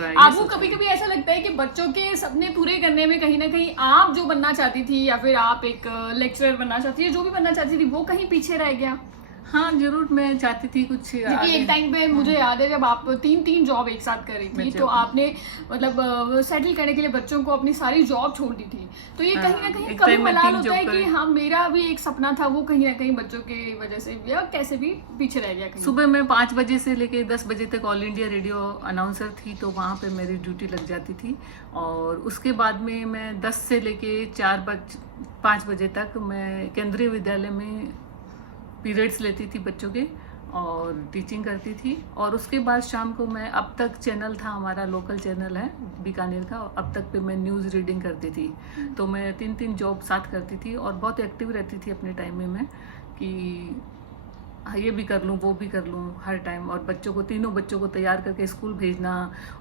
आपको कभी कभी ऐसा लगता है कि बच्चों के सपने पूरे करने में कहीं ना कहीं आप जो बनना चाहती थी या फिर आप एक लेक्चरर बनना चाहती थी, जो भी बनना चाहती थी, वो कहीं पीछे रह गया? हाँ जरूर, मैं चाहती थी कुछ क्योंकि एक टाइम पे मुझे याद है जब आप तीन जॉब एक साथ कर रही थी, तो आपने मतलब सेटल करने के लिए बच्चों को अपनी सारी जॉब छोड़ दी थी। तो ये कहीं ना कहीं कभी मलाल होता है कि हाँ मेरा भी एक सपना था, वो कहीं ना कहीं बच्चों की वजह से या कैसे भी पीछे रह गया। सुबह मैं 5 बजे से लेके 10 बजे तक ऑल इंडिया रेडियो अनाउंसर थी, तो वहाँ पे मेरी ड्यूटी लग जाती थी। और उसके बाद में मैं 10 से लेके 5 बजे तक मैं केंद्रीय विद्यालय में पीरियड्स लेती थी बच्चों के और टीचिंग करती थी। और उसके बाद शाम को मैं, अब तक चैनल था हमारा, लोकल चैनल है बीकानेर का, अब तक पे मैं न्यूज़ रीडिंग करती थी। तो मैं 3 जॉब साथ करती थी और बहुत एक्टिव रहती थी अपने टाइम में मैं, कि ये भी कर लूँ वो भी कर लूँ हर टाइम। और तीनों बच्चों को तैयार करके स्कूल भेजना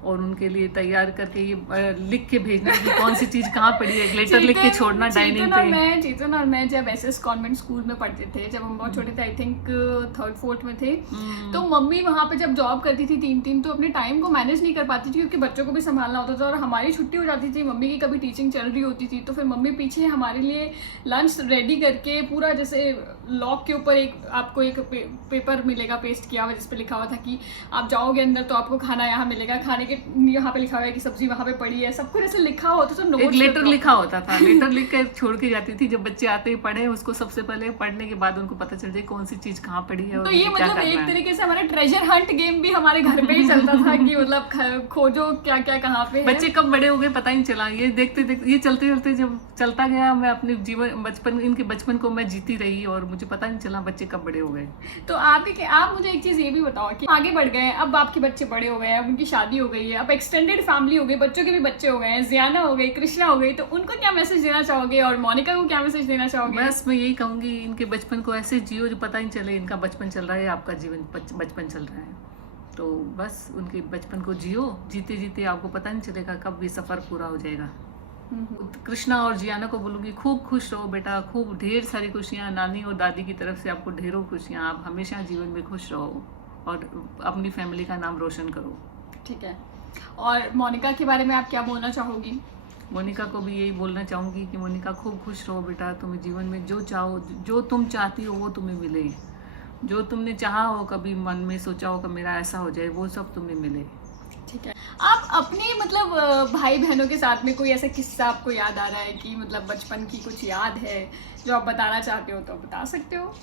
और उनके लिए तैयार करके ये लिख के भेजना कि कौन सी चीज़ कहाँ पड़ी है, लेटर लिख के छोड़ना डाइनिंग पे। चेतन और मैं जब एसएस कॉन्वेंट स्कूल में पढ़ते थे, जब हम बहुत छोटे थे, आई थिंक 3rd-4th में थे, तो मम्मी वहाँ पे जब जॉब करती थी 3 तो अपने टाइम को मैनेज नहीं कर पाती थी क्योंकि बच्चों को भी संभालना होता था और हमारी छुट्टी हो जाती थी, मम्मी की कभी टीचिंग चल रही होती थी, तो फिर मम्मी पीछे हमारे लिए लंच रेडी करके पूरा, जैसे लॉक के ऊपर आपको एक पेपर मिलेगा पेस्ट किया हुआ जिस पे लिखा हुआ था कि आप जाओगे अंदर तो आपको खाना यहाँ मिलेगा, खाने के यहाँ पे लिखा हुआ है कि सब्जी वहाँ पे पड़ी है, सब कुछ ऐसे लिखा होता था। तो एक लेटर लिखा होता था, लेटर लिख कर छोड़ के जाती थी, जब बच्चे आते ही पढ़े उसको, सबसे पहले पढ़ने के बाद उनको पता चल जाए कौन सी चीज कहाँ पड़ी है। तो ये मतलब एक तरीके से हमारा ट्रेजर हंट गेम भी हमारे घर पे ही चलता था कि मतलब खोजो क्या क्या कहाँ पे। बच्चे कब बड़े हो गए पता ही नहीं चला, ये देखते देखते ये चलते चलते जब चलता गया, मैं अपने इनके बचपन को मैं जीती रही और मुझे पता नहीं चला बच्चे कब बड़े हो गए। तो आप मुझे एक चीज ये भी बताओ कि आगे बढ़ गए, अब आपके बच्चे बड़े हो गए, अब उनकी शादी हो गई है, अब एक्सटेंडेड फैमिली हो गई, बच्चों के भी बच्चे हो गए हैं, जियाना हो गई, कृष्णा हो गई, तो उनको क्या मैसेज देना चाहोगे और मोनिका को क्या मैसेज देना चाहोगे? बस मैं यही कहूंगी, इनके बचपन को ऐसे जियो जो पता ही चले इनका बचपन चल रहा है, आपका जीवन बचपन चल रहा है। तो बस उनके बचपन को जियो, जीते जीते आपको पता नहीं चलेगा कब ये सफर पूरा हो जाएगा। कृष्णा और जियाना को बोलूँगी खूब खुश रहो बेटा, खूब ढेर सारी खुशियाँ, नानी और दादी की तरफ से आपको ढेरों खुशियाँ, आप हमेशा जीवन में खुश रहो और अपनी फैमिली का नाम रोशन करो। ठीक है। और मोनिका के बारे में आप क्या बोलना चाहोगी? मोनिका को भी यही बोलना चाहूँगी कि मोनिका खूब खुश रहो बेटा, तुम्हें जीवन में जो चाहो, जो तुम चाहती हो वो तुम्हें मिले, जो तुमने चाहा हो, कभी मन में सोचा हो कि मेरा ऐसा हो जाए, वो सब तुम्हें मिले। ठीक है। आप अपने मतलब भाई बहनों के साथ में कोई ऐसा किस्सा आपको याद आ रहा है कि मतलब बचपन की कुछ याद है जो आप बताना चाहते हो तो बता सकते हो?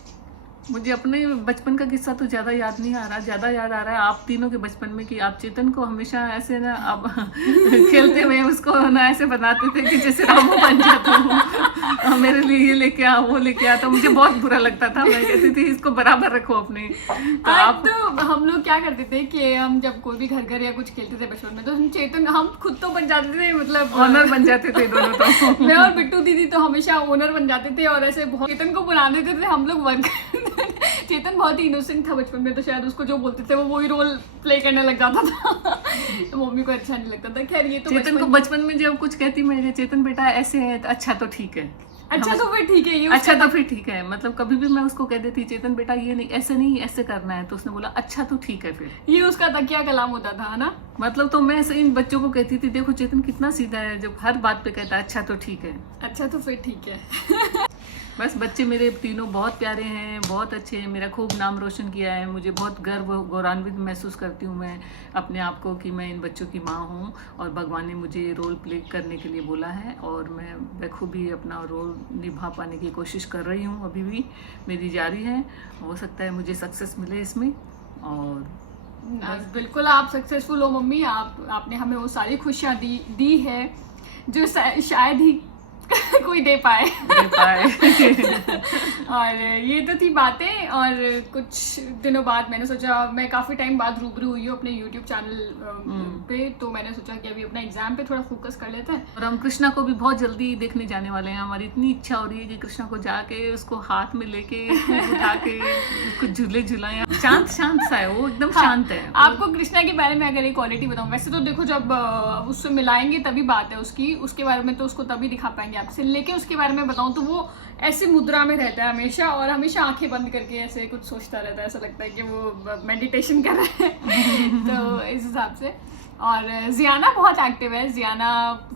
मुझे अपने बचपन का किस्सा तो ज़्यादा याद नहीं आ रहा, ज़्यादा याद आ रहा है आप तीनों के बचपन में कि आप चेतन को हमेशा ऐसे ना आप खेलते हुए उसको ना ऐसे बनाते थे कि जैसे रामू बन जाता हूँ, मेरे लिए ये लेके आ वो लेके आ, तो मुझे बहुत बुरा लगता था। मैं कहती थी इसको बराबर रखो अपने। तो आप तो हम लोग क्या करते थे कि हम जब कोई भी घर या कुछ खेलते थे बचपन में, तो हम चेतन हम खुद तो बन जाते थे, मतलब ऑनर बन जाते थे दोनों। तो मैं और बिट्टू दीदी तो हमेशा ओनर बन जाते थे और ऐसे बहुत चेतन को बुला देते थे हम लोग वर्क। चेतन बहुत ही इनोसेंट था बचपन में, तो शायद उसको जो बोलते थे वो वही रोल प्ले करने लग जाता था। तो मम्मी को अच्छा नहीं लगता था। खैर ये तो चेतन को बचपन में जब कुछ कहती मैं, चेतन बेटा ऐसे है, अच्छा तो ठीक है, अच्छा तो फिर ठीक है, ये अच्छा तो फिर ठीक है, मतलब कभी भी मैं उसको कह देती चेतन बेटा ये नहीं ऐसे करना है, तो उसने बोला अच्छा तो ठीक है। फिर ये उसका तकिया कलाम होता था ना, मतलब। तो मैं इन बच्चों को कहती थी देखो चेतन कितना सीधा है, जब हर बात पे कहता है अच्छा तो ठीक है, अच्छा तो फिर ठीक है। बस बच्चे मेरे तीनों बहुत प्यारे हैं, बहुत अच्छे हैं, मेरा खूब नाम रोशन किया है, मुझे बहुत गौरवान्वित महसूस करती हूँ मैं अपने आप को कि मैं इन बच्चों की माँ हूँ और भगवान ने मुझे रोल प्ले करने के लिए बोला है और मैं बखूबी अपना रोल निभा पाने की कोशिश कर रही हूँ, अभी भी मेरी जारी है, हो सकता है मुझे सक्सेस मिले इसमें। और बिल्कुल आप सक्सेसफुल हो मम्मी, आपने हमें वो सारी खुशियाँ दी है जो शायद ही कोई दे पाए। और ये तो थी बातें। और कुछ दिनों बाद मैंने सोचा, मैं काफ़ी टाइम बाद रूबरू हुई हूँ अपने YouTube चैनल पे, तो मैंने सोचा कि अभी अपना एग्जाम पे थोड़ा फोकस कर लेते हैं। और हम कृष्णा को भी बहुत जल्दी देखने जाने वाले हैं, हमारी इतनी इच्छा हो रही है कि कृष्णा को जाके उसको हाथ में लेके उठा के उसको झूले झुलाएं। शांत सा है वो, एकदम शांत है। आपको कृष्णा के बारे में अगर एक क्वालिटी बताऊं, वैसे तो देखो जब उससे मिलाएंगे तभी बात है उसके बारे में तो उसको तभी दिखा पाएंगे आपसे, लेकिन उसके बारे में बताऊं तो वो ऐसी मुद्रा में रहता है हमेशा, और हमेशा आंखें बंद करके ऐसे कुछ सोचता रहता है, ऐसा लगता है कि वो मेडिटेशन कर रहा है। तो इस हिसाब से और जियाना बहुत एक्टिव है। जियाना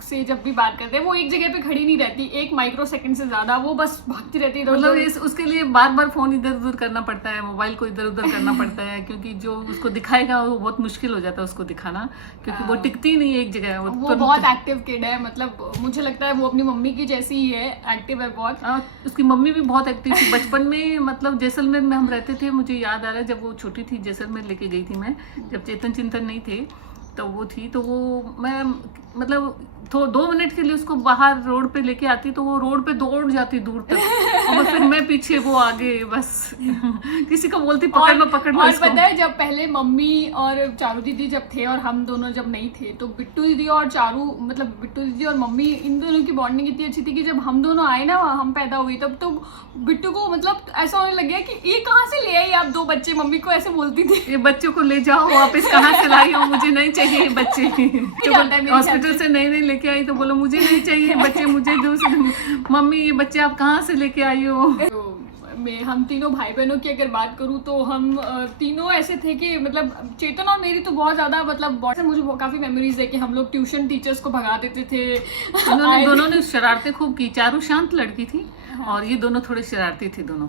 से जब भी बात करते हैं वो एक जगह पे खड़ी नहीं रहती, 1 माइक्रो सेकंड से ज्यादा, वो बस भागती रहती है इधर मतलब उधर। उसके लिए बार बार फोन इधर उधर करना पड़ता है, मोबाइल को इधर उधर करना पड़ता है, क्योंकि जो उसको दिखाएगा वो बहुत मुश्किल हो जाता है उसको दिखाना, क्योंकि वो टिकती नहीं है एक जगह। वो बहुत एक्टिव किड है, मतलब मुझे लगता है वो अपनी मम्मी की जैसी ही है, एक्टिव है बहुत। उसकी मम्मी भी बहुत एक्टिव थी बचपन में, मतलब जैसलमेर में हम रहते थे, मुझे याद आ रहा है जब वो छोटी थी जैसलमेर लेके गई थी मैं, जब चेतन चिंतन नहीं थे तो वो थी, तो वो मैं मतलब 2 मिनट के लिए उसको बाहर रोड पे लेके आती तो वो रोड पे दौड़ जाती दूर तक, और फिर मैं पीछे वो आगे, बस किसी को बोलती पकड़ लो पकड़ लो और इसको। पता है जब पहले मम्मी और चारू दीदी जब थे और हम दोनों जब नहीं थे, तो बिट्टू दीदी और चारू, मतलब बिट्टू दीदी और मम्मी, इन दोनों की बॉन्डिंग इतनी अच्छी थी कि जब हम दोनों आए ना, हम पैदा हुए, तब तो बिट्टू को मतलब ऐसा होने लग गया कि ये कहाँ से ले आई आप 2 बच्चे, मम्मी को ऐसे बोलती थी, ये बच्चों को ले जाओ वापस, कहाँ से लाई हो, मुझे नहीं चाहिए ये बच्चे। हॉस्पिटल से नहीं लेके आई तो बोलो मुझे नहीं चाहिए बच्चे, मुझे दूसरे, मम्मी ये बच्चे आप कहाँ से लेके आई हो। तो हम तीनों भाई बहनों की अगर बात करूँ तो हम तीनों ऐसे थे कि मतलब चेतन और मेरी तो बहुत ज़्यादा, मतलब मुझे काफ़ी मेमोरीज है कि हम लोग ट्यूशन टीचर्स को भगा देते थे। दोनों ने शरारतें खूब की। चारू शांत लड़की थी और ये दोनों थोड़े शरारती थे दोनों।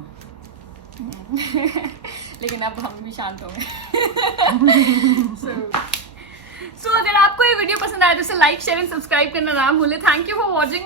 लेकिन अब हम भी शांत हो गए। सो अगर आपको ये वीडियो पसंद आया तो इसे लाइक शेयर एंड सब्सक्राइब करना ना भूलें। Thank you for watching.